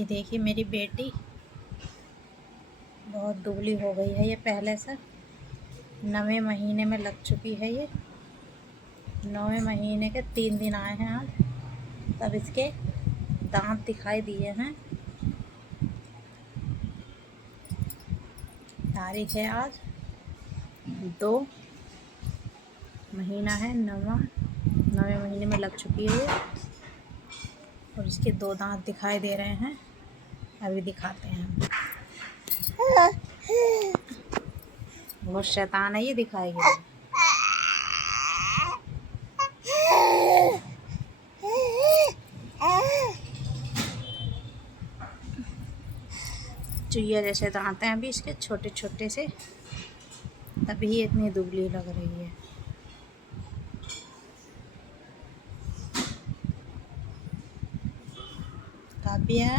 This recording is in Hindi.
ये देखिए मेरी बेटी बहुत दुबली हो गई है। ये पहले से 9वें महीने में लग चुकी है। ये 9वें महीने के 3 दिन आए हैं आज, तब इसके दांत दिखाई दिए हैं। तारीख है आज 2 महीना है, 9वें महीने में लग चुकी है ये। और इसके 2 दांत दिखाई दे रहे हैं। अभी दिखाते हैं हम। बहुत शैतान है ये, दिखाएगी। चुईया जैसे दांत हैं अभी इसके, छोटे छोटे से, तभी ये इतनी दुबली लग रही है। काव्या।